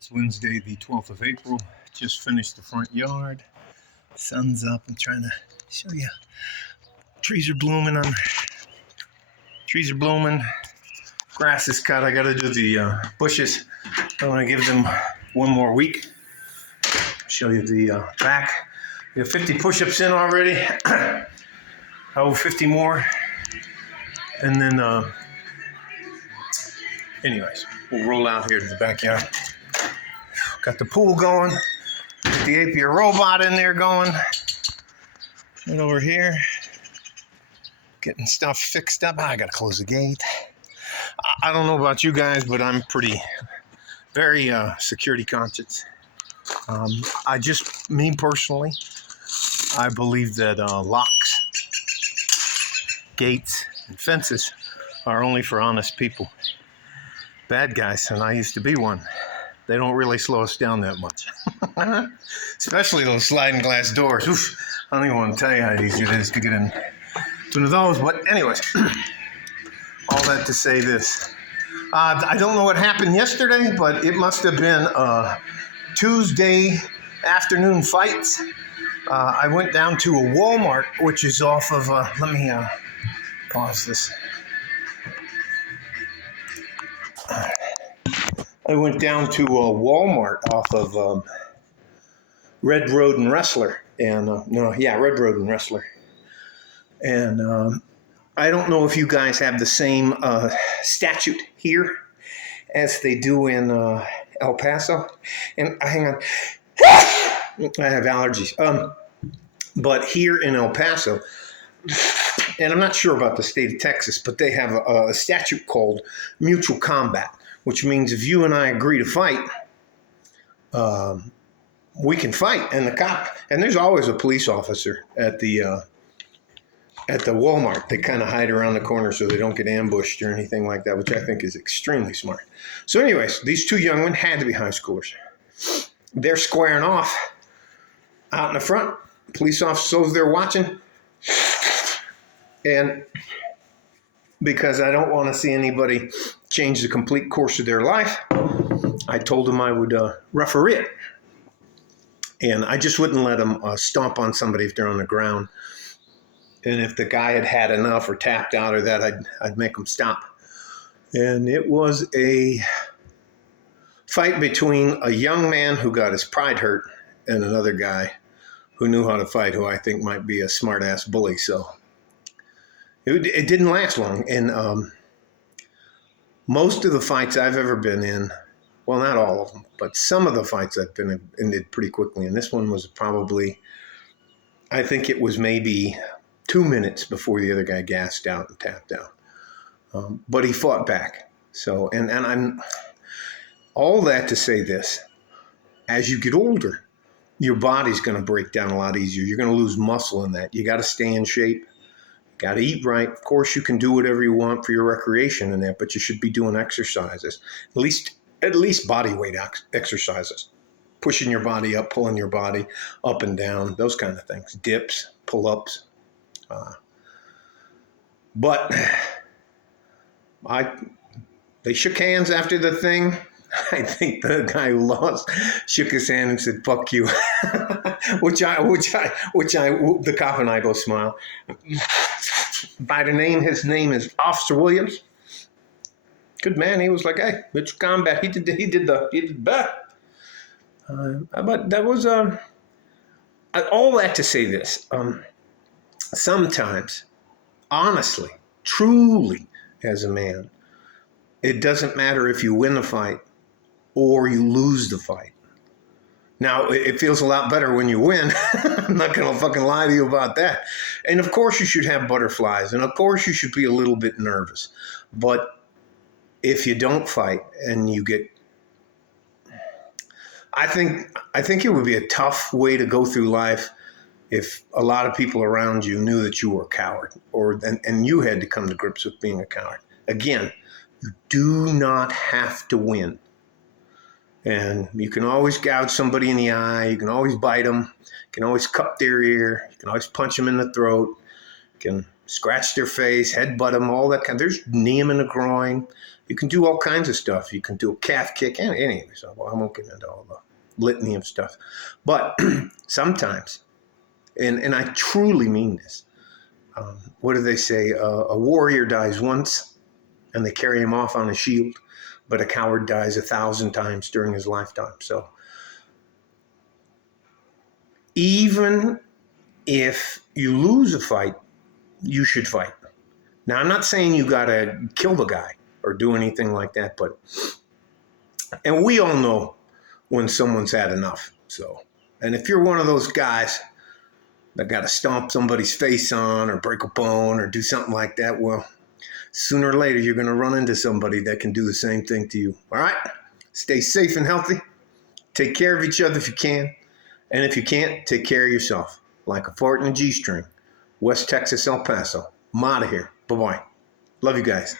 It's Wednesday, the 12th of April. Just finished the front yard. Sun's up. I'm trying to show you. Trees are blooming. Trees are blooming. Grass is cut. I got to do the bushes. I want to give them one more week. Show you the back. We have 50 push-ups in already. 50 more. And then, anyways, we'll roll out here to the backyard. Got the pool going. Got the Apier robot in there going. And over here, getting stuff fixed up. I gotta close the gate. I don't know about you guys, but I'm very security conscious. Me personally, I believe that locks, gates, and fences are only for honest people. Bad guys, and I used to be one. They don't really slow us down that much. Especially those sliding glass doors. Oof, I don't even want to tell you how easy it is to get in one of those. But anyways, all that to say this. I don't know what happened yesterday, but it must have been Tuesday afternoon fights. I went down to a Walmart, which is off of, let me pause this. I went down to a Walmart off of Red Road and Wrestler. And, Red Road and Wrestler. And I don't know if you guys have the same statute here as they do in El Paso. And hang on. I have allergies. But here in El Paso, and I'm not sure about the state of Texas, but they have a statute called mutual combat, which means if you and I agree to fight, we can fight. And the cop, and there's always a police officer at the Walmart. They kind of hide around the corner so they don't get ambushed or anything like that, which I think is extremely smart. So anyways, these two young men had to be high schoolers. They're squaring off out in the front. Police officers there watching. And because I don't want to see anybody change the complete course of their life, I told them I would referee it. And I just wouldn't let them stomp on somebody if they're on the ground. And if the guy had had enough or tapped out or that, I'd make them stop. And it was a fight between a young man who got his pride hurt and another guy who knew how to fight, who I think might be a smart-ass bully. So it didn't last long. And most of the fights I've ever been in, well, not all of them, but some of the fights I've been in ended pretty quickly. And this one was probably, I think it was maybe 2 minutes before the other guy gassed out and tapped out. But he fought back. So, and I'm all that to say this: as you get older, your body's going to break down a lot easier. You're going to lose muscle in that. You got to stay in shape. Got to eat right. Of course, you can do whatever you want for your recreation and that, but you should be doing exercises, at least body weight exercises, pushing your body up, pulling your body up and down, those kind of things, dips, pull-ups. But they shook hands after the thing. I think the guy who lost shook his hand and said, "Fuck you," the cop and I both smile. By the name, his name is Officer Williams. Good man. He was like, "Hey, mutual combat." He did the best. But that was all that to say this. Sometimes, honestly, truly, as a man, it doesn't matter if you win the fight or you lose the fight. Now, it feels a lot better when you win. I'm not going to fucking lie to you about that. And of course you should have butterflies. And of course you should be a little bit nervous. But if you don't fight and you get... I think it would be a tough way to go through life if a lot of people around you knew that you were a coward, and you had to come to grips with being a coward. Again, you do not have to win. And you can always gouge somebody in the eye. You can always bite them. You can always cup their ear. You can always punch them in the throat. You can scratch their face, headbutt them, all that kind. There's knee them in the groin. You can do all kinds of stuff. You can do a calf kick, any of this. Well, I won't get into all the litany of stuff. But sometimes, and I truly mean this, what do they say? A warrior dies once and they carry him off on a shield, but a coward dies 1,000 times during his lifetime. So even if you lose a fight, you should fight. Now, I'm not saying you got to kill the guy or do anything like that, but, and we all know when someone's had enough. So, and if you're one of those guys that got to stomp somebody's face on or break a bone or do something like that, well, sooner or later, you're going to run into somebody that can do the same thing to you. All right? Stay safe and healthy. Take care of each other if you can. And if you can't, take care of yourself. Like a fart in a G-string. West Texas, El Paso. I'm out of here. Bye-bye. Love you guys.